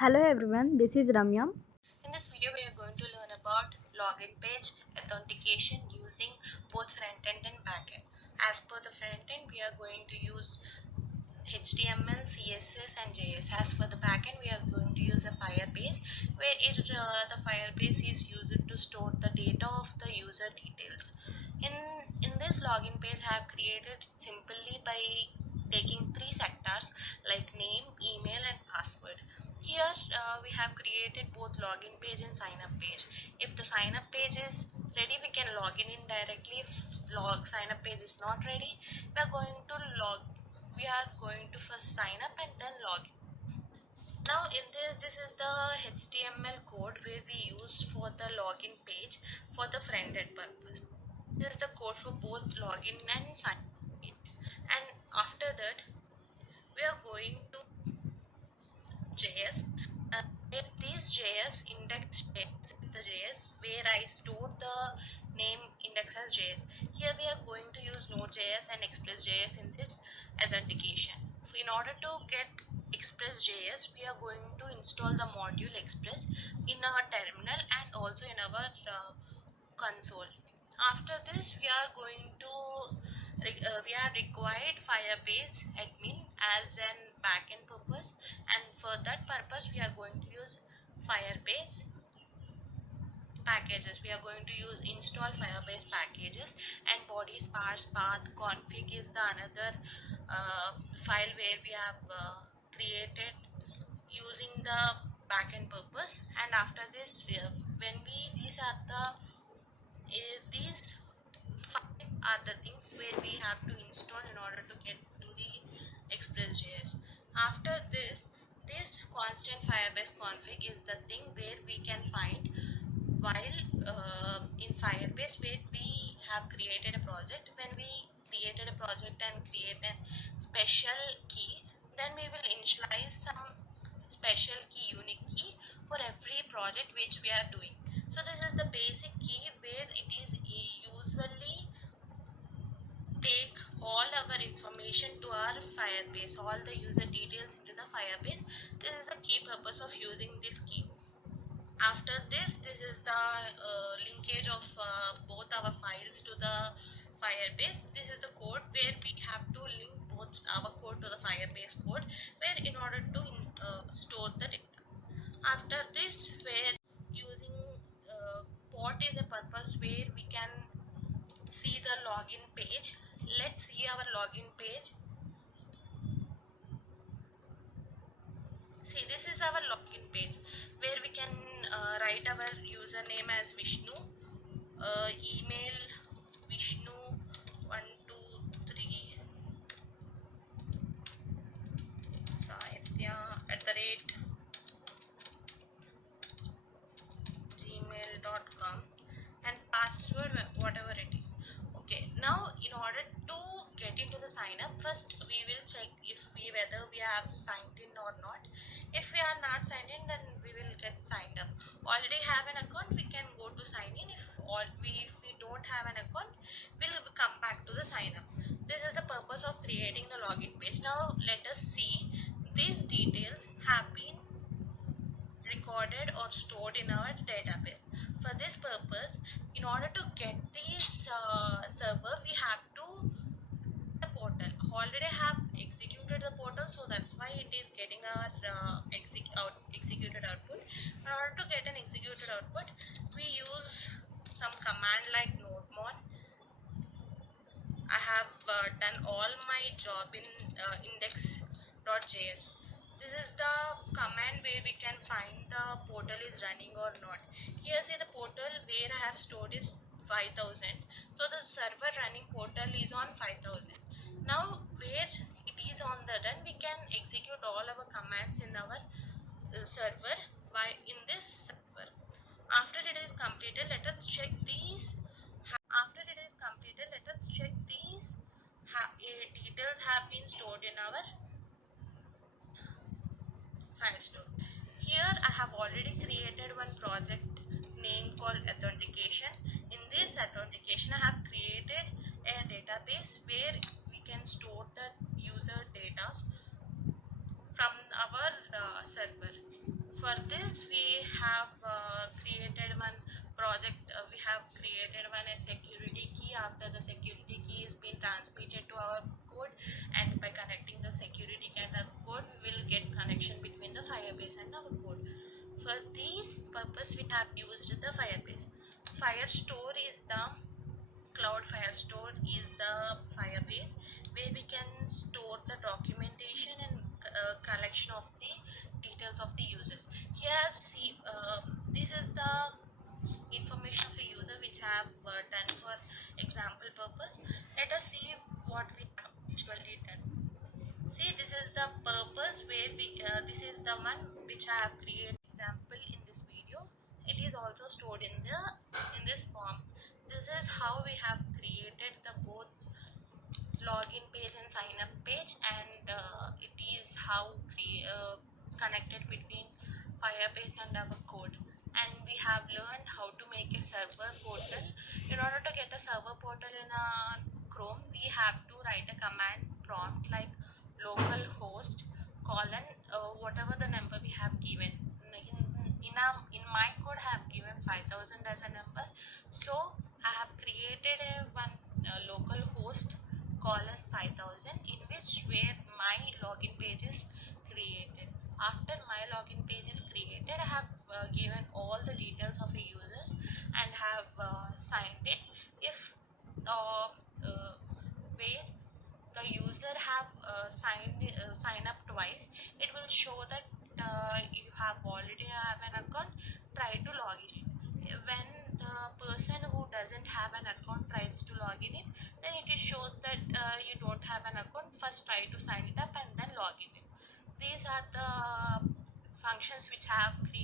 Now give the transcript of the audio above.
Hello everyone, this is Ramya. In this video, we are going to learn about login page authentication using both front end and back end. As per the front end, we are going to use HTML, CSS, and JS. As for the back end, we are going to use a firebase where the firebase is used to store the data of the user details. In this login page, I have created simply by taking three sectors like name, email, and password. Here we have created both login page and sign up page. If the sign up page is ready, we can log in directly. If sign up page is not ready, we are going to first sign up and then log in. Now in this is the HTML code where we use for the login page for the front end purpose. This is the code for both login and sign up page. And after that we are going to JS. With this JS, index JS is the JS where I store the name index as JS. Here we are going to use Node.js and Express.js in this authentication. In order to get Express.js, we are going to install the module Express in our terminal and also in our console. After this, we are required Firebase admin as an backend purpose, and for that purpose we are going to use Firebase packages. We are going to use install Firebase packages, and body sparse path config is the another file where we have created using the backend purpose. And after this, when we these are the these five are the things where we have to install in order to get to the Express.js. After this constant Firebase config is the thing where we can find while in Firebase where we have created a project. When we created a project and create a special key, then we will initialize some special key, unique key for every project which we are doing. So this is the basic key where it is usually take all our information to our Firebase, all the user details into the Firebase. This is the key purpose of using this key. After this is the linkage of both our files to the Firebase. This is the code where we have to link both our code to the Firebase code where in order to store the data. After this, where using what is a purpose where we can see the login page. Let's see our login page. See, this is our login page where we can write our username as Vishnu, email Vishnu123 Saitya @gmail.com, and password whatever it is. Okay, now in order to get into the sign up, first we will check if whether we have signed in or not. If we are not signed in, then we will get signed up. Already have an account, we can go to sign in. If we don't have an account, we'll come back to the sign up. This is the purpose of creating the login page. Now let us see these details have been recorded or stored in our database. For this purpose, in order to get this server, we have to the portal. Already have executed the portal, so that's why it is getting our executed output. In order to get an executed output, we use some command like nodemon. I have done all my job in index.js. This is the command where we can find the portal is running or not. Here see the portal where I have stored is 5000. So the server running portal is on 5000. Now where it is on the run, we can execute all our commands in our server by in this server. After it is completed, let us check these. After it is completed, let us check these details have been stored in our file store. Here I have already created one project name called authentication. In this authentication, I have created a database where we can store the user data from our server. For this, we have created one project. We have created one a security key. After the security key is being transmitted to our code, and by connecting the security key and our code, we will get connection between the Firebase and our code. For this purpose, we have used the Firebase. Firestore is the cloud. Firestore is the Firebase where we can store the documentation and collection of the details of the users. Here, see, this is the information of a user which I have done for example purpose. Let us see what we have actually done. See, this is the purpose where this is the one which I have created example in this video. It is also stored in this form. This is how we have created the both login page and sign up page, and it is how connected between Firebase and our code. And we have learned how to make a server portal. In order to get a server portal in a Chrome, we have to write a command prompt like localhost colon whatever the number we have given. In my code, I have given 5000 as a number, so I have created a one local host colon 5000 in which where my login page is created. After my login page is created, I have given all the details of the users and have signed it. If where the user have sign up twice, it will show that you have already have an account, try to log in. When the person who doesn't have an account tries to log in, then it shows that you don't have an account. First try to sign it up and then log in. These are the functions which I have created.